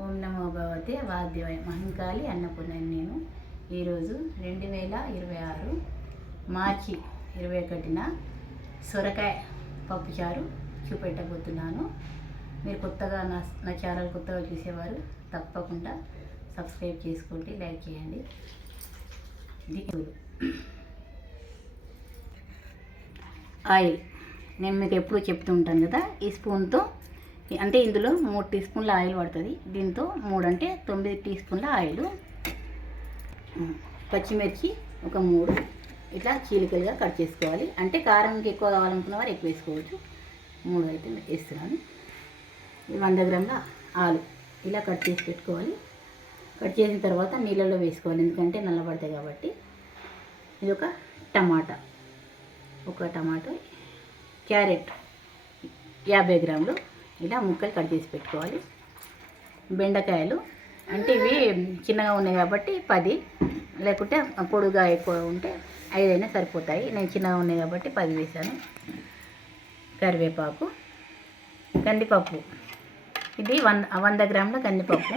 ఓం నమో భగవతే వాద్యవై మహంకాళి అన్నపూర్ణని. నేను ఈరోజు 2026 మార్చి 21న సొరకాయ పప్పుచారు చూపెట్టబోతున్నాను. మీరు కొత్తగా నా ఛానల్ కొత్తగా చూసేవారు తప్పకుండా సబ్స్క్రైబ్ చేసుకోండి, లైక్ చేయండి. ఆయిల్ నేను మీకు ఎప్పుడు చెప్తూ ఉంటాను కదా, ఈ స్పూన్తో అంటే ఇందులో 3 టీ స్పూన్ల ఆయిల్ పడుతుంది. దీంతో 3 అంటే 9 టీ స్పూన్ల ఆయిల్. పచ్చిమిర్చి ఒక 3 ఇట్లా చీలికలుగా కట్ చేసుకోవాలి. అంటే కారంకి ఎక్కువ కావాలనుకున్న వారు ఎక్కువ వేసుకోవచ్చు. 3 అయితే వేస్తున్నాను. 100 గ్రాముల ఆలు ఇలా కట్ చేసి పెట్టుకోవాలి. కట్ చేసిన తర్వాత నీళ్ళలో వేసుకోవాలి, ఎందుకంటే నల్లబడతాయి కాబట్టి. ఇది ఒక టమాటా, క్యారెట్ 50 గ్రాములు ఇలా ముక్కలు కట్ చేసి పెట్టుకోవాలి. బెండకాయలు అంటే ఇవి చిన్నగా ఉన్నాయి కాబట్టి 10, లేకుంటే పొడుగా ఎక్కువ ఉంటే 5 అయినా సరిపోతాయి. నేను చిన్నగా ఉన్నాయి కాబట్టి 10 వేసాను. కరివేపాకు, కందిపప్పు ఇది 100 గ్రాముల కందిపప్పు.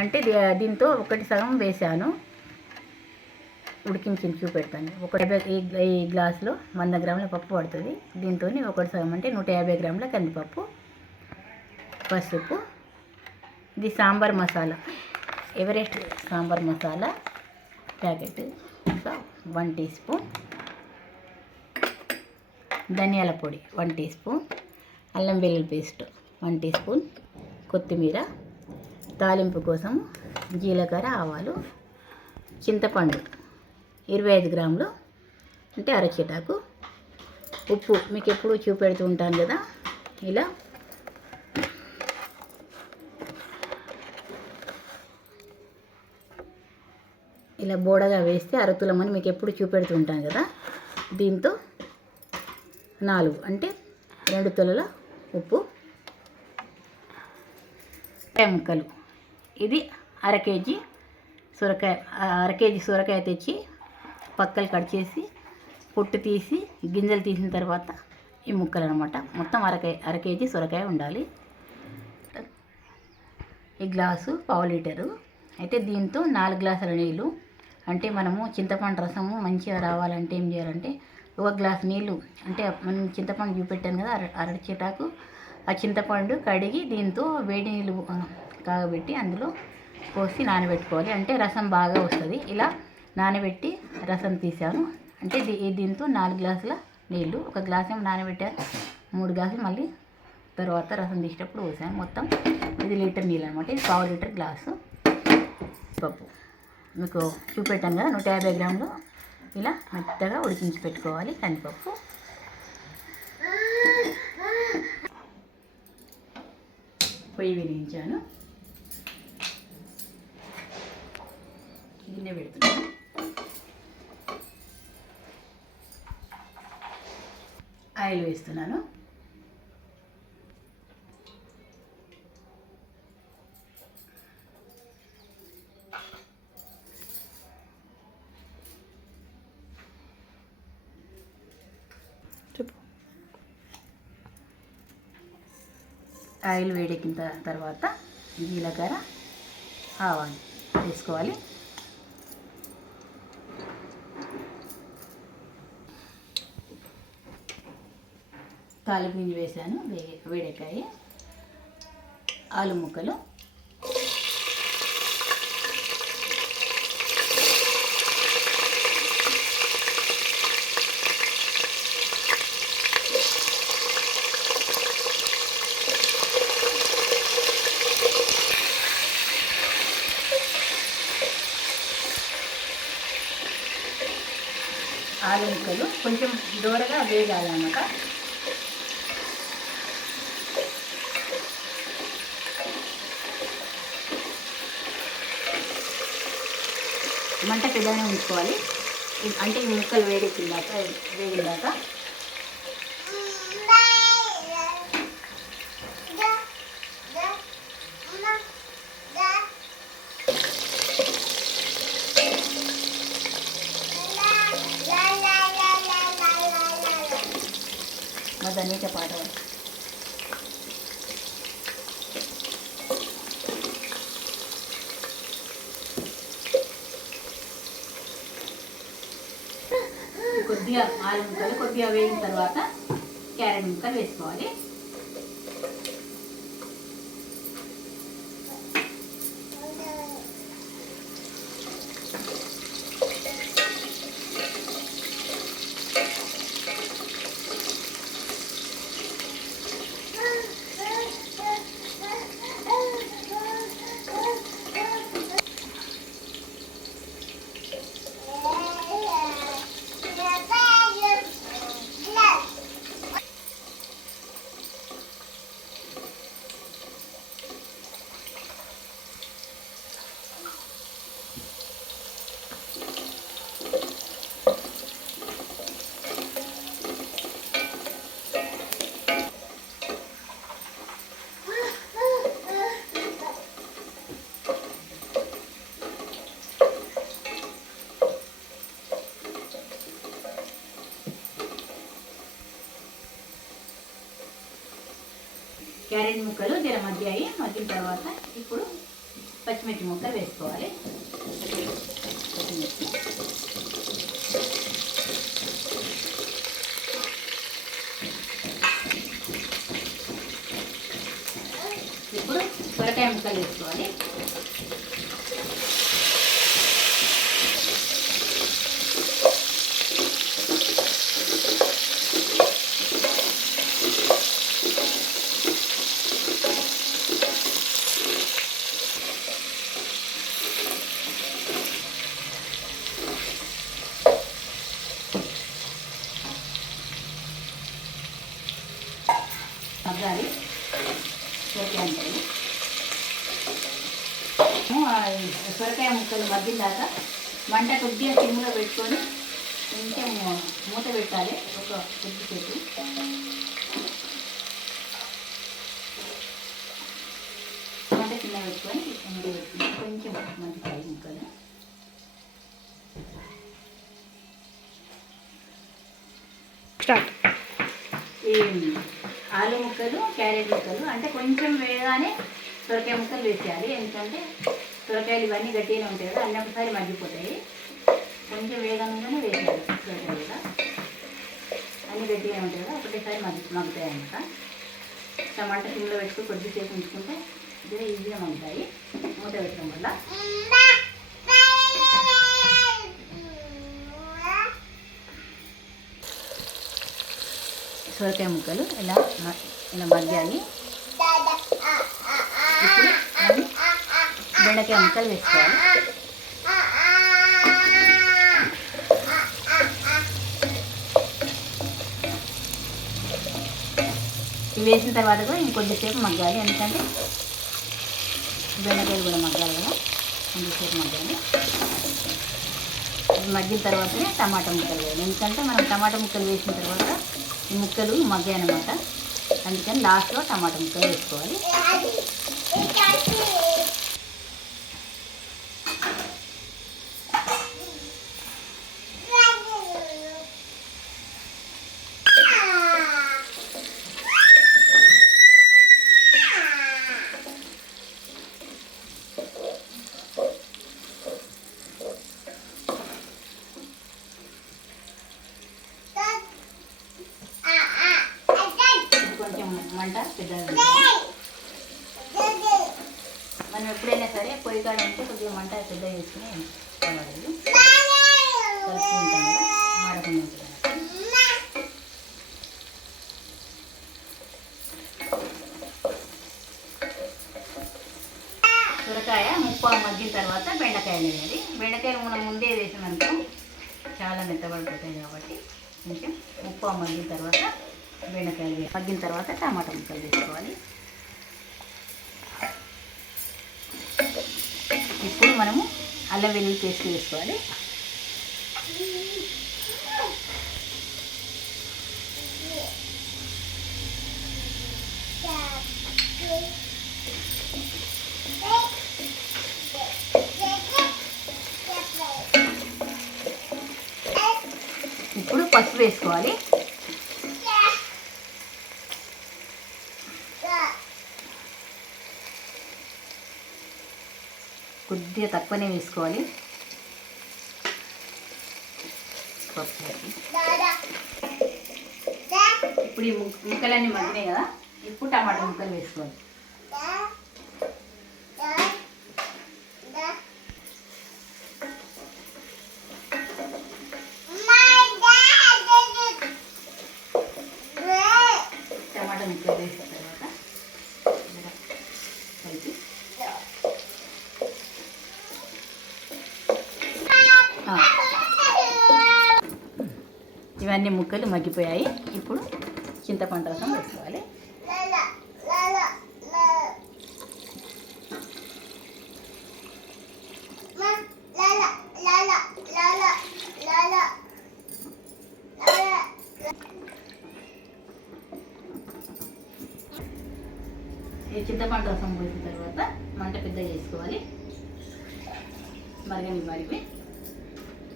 అంటే దీంతో 1 సగం వేసాను, ఉడికించి చూపెడతాను. ఈ గ్లాసులో 100 గ్రాముల పప్పు పడుతుంది. దీంతో 1 సగం అంటే 150 గ్రాముల కందిపప్పు. పసుపు, ఇది sambar masala, Everest sambar masala packet 1 teaspoon. ధనియాల పొడి 1 టీ స్పూన్. అల్లం వెల్లుల్లి పేస్ట్ 1 టీ స్పూన్. కొత్తిమీర, తాలింపు కోసం జీలకర్ర, ఆవాలు, చింతపండు 25 గ్రాములు అంటే అరచేటాకు. ఉప్పు మీకు ఎప్పుడు చూపెడుతూ ఉంటాను కదా, ఇలా బోడగా వేస్తే అరతులమని మీకు ఎప్పుడు చూపెడుతూ ఉంటాను కదా. దీంతో 4 అంటే 2 తులల ఉప్పు. ముక్కలు ఇది అర కేజీ సొరకాయ తెచ్చి పక్కలు కట్ చేసి పొట్టు తీసి గింజలు తీసిన తర్వాత ఈ ముక్కలు అనమాట. మొత్తం అర కేజీ సొరకాయ ఉండాలి. ఈ గ్లాసు 1/2 లీటరు. అయితే దీంతో 4 గ్లాసుల నీళ్ళు. అంటే మనము చింతపండు రసము మంచిగా రావాలంటే ఏం చేయాలంటే 1 గ్లాసు నీళ్ళు, అంటే మనం చింతపండు చూపెట్టాను కదా అరచేటాకు, ఆ చింతపండు కడిగి దీంతో వేడి నీళ్ళు కాగబెట్టి అందులో పోసి నానబెట్టుకోవాలి. అంటే రసం బాగా వస్తుంది. ఇలా నానబెట్టి రసం తీసాను. అంటే దీంతో 4 గ్లాసుల నీళ్ళు. 1 గ్లాసు ఏమో నానబెట్టాను, 3 గ్లాసులు మళ్ళీ తర్వాత రసం తీసేటప్పుడు పోసాను. మొత్తం ఇది లీటర్ నీళ్ళు అనమాట. ఇది 1/2 లీటర్ గ్లాసు. పప్పు మీకు చూపెట్టాను కదా, 150 గ్రాములు ఇలా మెత్తగా ఉడికించి పెట్టుకోవాలి కందిపప్పు. పొయ్యి వెలిగించాను, గిన్నె పెడుతున్నాను. ఆయిల్ వేస్తున్నాను. ఆయిల్ వేడెక్కిన తర్వాత జీలకర్ర, ఆవాలు వేసుకోవాలి. తాలింపు గింజ వేసాను, వేడెక్కాయి. ఆలు ముక్కలు, ఆలు ముక్కలు కొంచెం దూరగా వేగాలన్నమాట. మంట పెద్దగానే ఉంచుకోవాలి. అంటే ఈ ముక్కలు వేగిందాక మదనీట పాట కొద్దిగా ఆలు ముక్కలు కొద్దిగా వేగిన తర్వాత క్యారెట్ ముక్కలు వేసుకోవాలి. క్యారెట్ ముక్కలు జర మగ్గిన తర్వాత ఇప్పుడు పచ్చిమిర్చి ముక్కలు వేసుకోవాలి. పచ్చిమిర్చి ఇప్పుడు సొరకాయ ముక్కలు వేసుకోవాలి. మగ్గాలి సొరకాయ ముక్కలు. సొరకాయ ముక్కలు మగ్గిన దాకా మంట కొద్దిగా సిమ్లో పెట్టుకొని కొంచెం మూత పెట్టాలి. ఒక కొద్దిసేపు మంట చిన్న పెట్టుకొని మూత పెట్టుకుని కొంచెం మంచికాయ ముక్కలు స్టార్ట్. ఈ ఆలు ముక్కలు క్యారెట్ ముక్కలు అంటే కొంచెం వేగానే సొరకాయ ముక్కలు వేసేయాలి. ఎందుకంటే సొరకాయలు ఇవన్నీ గట్టిగానే ఉంటాయి కదా, అన్నీ ఒకసారి మగ్గిపోతాయి. కొంచెం వేగంగానే వేసేయాలి. సొరకాయలు కూడా అన్నీ గట్టిగానే ఉంటాయి కదా, ఒకటేసారి మగ్గుతాయి అన్నమాట. టమాటా సిమ్లో పెట్టుకుని కొద్దిసేపు ఉంచుకుంటే ఇది ఈజీగా మగ్గుతాయి మూత పెట్టడం వల్ల. సొరకాయ ముక్కలు ఇలా మగ్గాలి. ఇప్పుడు బెండకాయ ముక్కలు వేసుకోవాలి. ఇవి వేసిన తర్వాత కూడా ఇంకొద్దిసేపు మగ్గాలి. ఎందుకంటే బెండకాయలు కూడా మగ్గాలి కదా, కొద్దిసేపు మగ్గాలి. మగ్గిన తర్వాతనే టమాటా ముక్కలు వేయాలి. ఎందుకంటే మనం టమాటా ముక్కలు వేసిన తర్వాత ఈ ముక్కలు మగ్గాయి అన్నమాట. అందుకని లాస్ట్లో టమాటా ముక్కలు వేసుకోవాలి. మంట పెద్దగా మనం ఎప్పుడైనా సరే పొయ్యి కాడ ఉంటే కొద్దిగా మంట పెద్దగా వేసుకుని పర్వాలేదు, కలుపుకుంటాం కదా, మాడకుండా ఉంటుంది. సొరకాయ ముప్పావు మగ్గిన తర్వాత బెండకాయలు వేయాలి. బెండకాయలు మనం ముందే వేసామనుకో చాలా మెత్తబడిపోతాయి కాబట్టి కొంచెం ముప్పావు మగ్గిన తర్వాత బెండకాయలు మగ్గిన తర్వాత టమాటా ముక్కలు వేసుకోవాలి. ఇప్పుడు మనము అల్లం వెల్లుల్లి పేస్ట్ వేసుకోవాలి. ఇప్పుడు పసుపు వేసుకోవాలి. కొద్దిగా తక్కువనే వేసుకోవాలి. పప్పుచారుకి. ఇప్పుడు ఈ ముక్కలన్నీ మగ్గినాయి కదా, ఇప్పుడు టమాటా ముక్కలు వేసుకోవాలి. టమాటా ముక్కలు వేసిన తర్వాత కలిపి ఇవన్నీ ముక్కలు మగ్గిపోయాయి. ఇప్పుడు చింతపండు రసం వేసుకోవాలి. ఈ చింతపండు రసం పోసిన తర్వాత మంట పెద్ద చేసుకోవాలి. మరిగి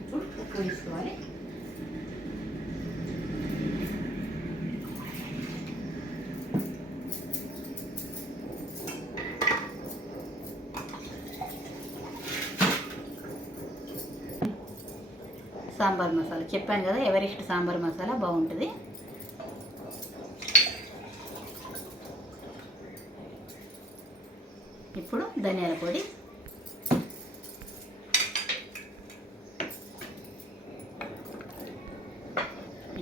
ఇప్పుడు ఉప్పు వేసుకోవాలి. సాంబార్ మసాలా చెప్పాను కదా, ఎవరెస్ట్ సాంబార్ మసాలా బాగుంటుంది. ఇప్పుడు ధనియాల పొడి,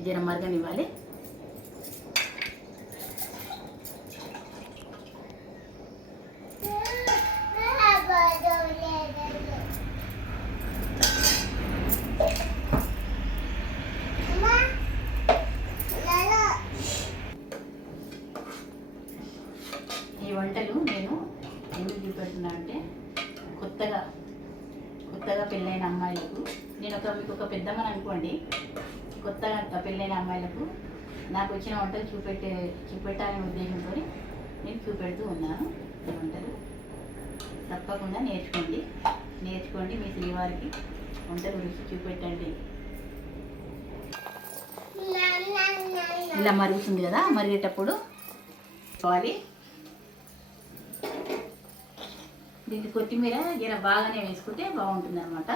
జీర మరగనివ్వాలి. ఈ వంటలు నేను ఎందుకు చూపెడుతున్నా అంటే కొత్తగా పెళ్ళైన అమ్మాయిలకు, నేను మీకు ఒక పెద్దమ్మని అనుకోండి, కొత్తగా పెళ్ళైన అమ్మాయిలకు నాకు వచ్చిన వంటలు చూపెట్టాలనే ఉద్దేశంతో నేను చూపెడుతూ ఉన్నాను. ఈ వంటలు తప్పకుండా నేర్చుకోండి. మీ శ్రీవారికి వంటల రుచి చూపెట్టండి. ఇలా మరుగుతుంది కదా, మరిగేటప్పుడు కావాలి దీనికి కొత్తిమీర జర బాగానే వేసుకుంటే బాగుంటుంది అన్నమాట.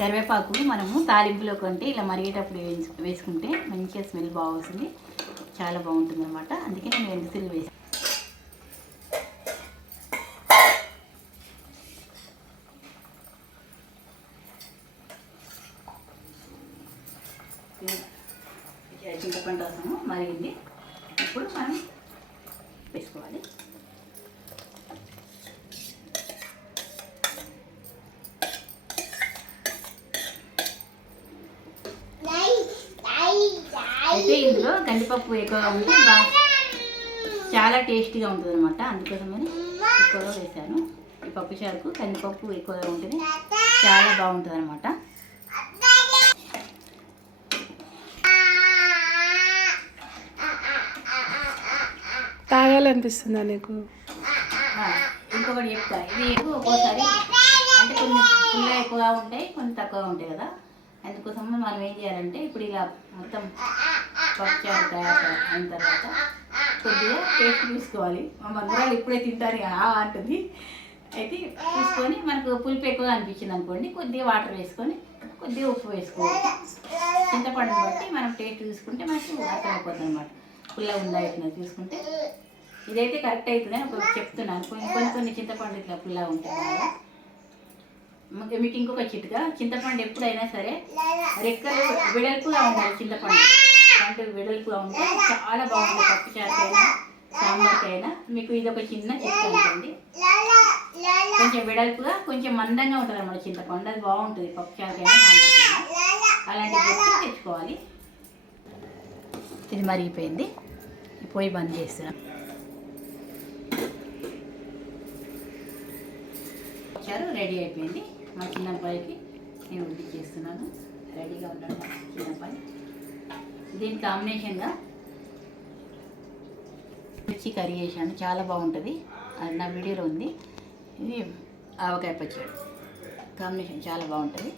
కరివేపాకు మనము తాలింపులో కంటే ఇలా మరిగేటప్పుడు వేసుకుంటే మంచిగా స్మెల్ బాగా వస్తుంది, చాలా బాగుంటుంది అన్నమాట. అందుకే నేను మెంతులు వేసాను. చింతపండు రసము మరిగింది, ఇప్పుడు మనం వేసుకోవాలి. అయితే ఇందులో కందిపప్పు ఎక్కువగా ఉంటే చాలా టేస్టీగా ఉంటుంది అనమాట. అందుకోసమని ఎక్కువగా వేసాను. ఈ పప్పు చారుకు కందిపప్పు ఎక్కువగా ఉంటుంది, చాలా బాగుంటుంది అనమాట. తాగాలనిపిస్తుందా నీకు? ఇంకొకటి చెప్తా, ఇది ఒక్కోసారి అంటే కొన్ని పుల్ల ఎక్కువగా ఉంటాయి, కొన్ని తక్కువగా ఉంటాయి కదా. అందుకోసం మనం ఏం చేయాలంటే ఇప్పుడు ఇలా మొత్తం పప్పుచారు తయారు అయిన తర్వాత కొద్దిగా టేస్ట్ చూసుకోవాలి. మా మధురాలు ఇప్పుడే తింటారు అంటుంది. అయితే చూసుకొని మనకు పులుపు ఎక్కువగా అనిపించింది అనుకోండి, కొద్దిగా వాటర్ వేసుకొని కొద్దిగా ఉప్పు వేసుకోవాలి. చింతపండు బట్టి మనం టేస్ట్ చూసుకుంటే మనకు అర్థమైపోతుంది అనమాట. పుల్ల ఉందా అవుతుంది చూసుకుంటే. ఇదైతే కరెక్ట్ అవుతుందని ఒక చెప్తున్నాను. కొన్ని చింతపండు ఇట్లా పుల్ల ఉంటుంది కదా. మీకు ఇంకొక చిట్కా, చింతపండు ఎప్పుడైనా సరే రెక్కలు వెడల్పుగా ఉండాలి. చింతపండు అంటే వెడల్పుగా ఉంటే చాలా బాగుంటుంది పప్పుచారుకైనా సాంబార్కైనా. మీకు ఇది ఒక చిన్న చిట్కా ఉంటుంది. కొంచెం వెడల్పుగా కొంచెం మందంగా ఉంటుంది అన్నమాట చింతపండు, అది బాగుంటుంది పప్పుచారుకైనా సాంబార్కైనా. అలాంటి గుర్తు తెచ్చుకోవాలి. ఇది మరిగిపోయింది, పొయ్యి బంద్ చేస్తున్నాం. చారు రెడీ అయిపోయింది. మా చిన్నబ్బాయికి నేను వడ్డీ చేస్తున్నాను. రెడీగా ఉన్నాడు మా చిన్నబ్బాయి. దీని కాంబినేషన్గా మిర్చి కర్రీ చేశాను, చాలా బాగుంటుంది. అది నా వీడియోలో ఉంది. ఇది ఆవకాయ పచ్చడి కాంబినేషన్ చాలా బాగుంటుంది.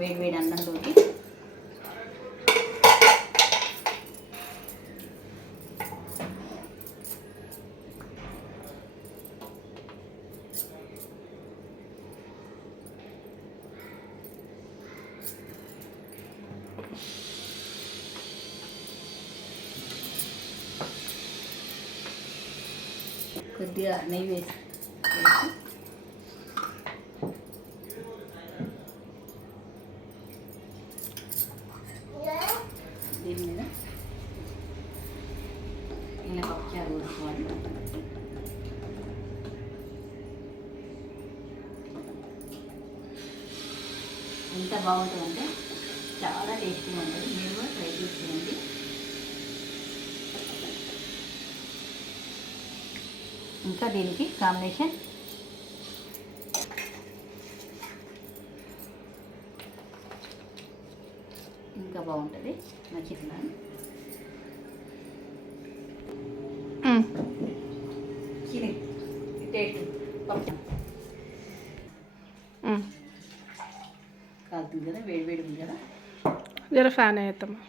వేడి వేడి అన్నంలోకి కొద్దిగా నెయ్యి వేసి దీని మీద ఇలా పప్పుచారు వేసుకోవాలి. ఎంత బాగుంటుందంటే చాలా టేస్టీగా ఉంటుంది. మీరు కూడా ట్రై చేసి చూడండి. ఇంకా దీనికి కాంబినేషన్ ఇంకా బాగుంటుంది. నచ్చుతున్నాను. టేస్ట్ కాలుతుంది కదా, వేడి వేడి ఉంది కదా. జర ఫ్యాన్ అవుతామా.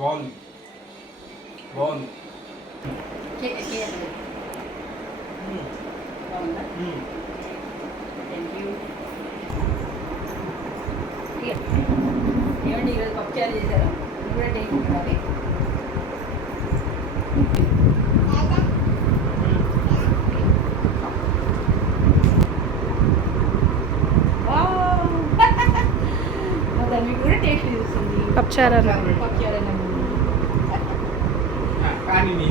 బాగుంది బాగుంది. బాగుందా? Thank you. ఏమండి ఈరోజు పప్పుచారు చేశారు, ఇది కూడా టేస్ట్ ఉండాలి. మీకు కూడా టేస్ట్ చూస్తుంది పప్పుచారు పప్పుచారు కానీ